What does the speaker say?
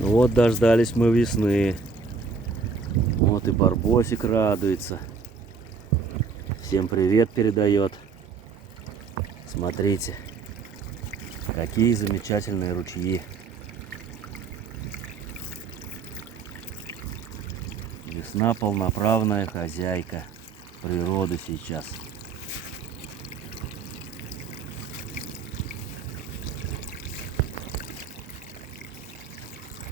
Вот дождались мы весны. Вот и барбосик радуется. Всем привет передает. Смотрите, какие замечательные ручьи. Весна полноправная хозяйка природы сейчас.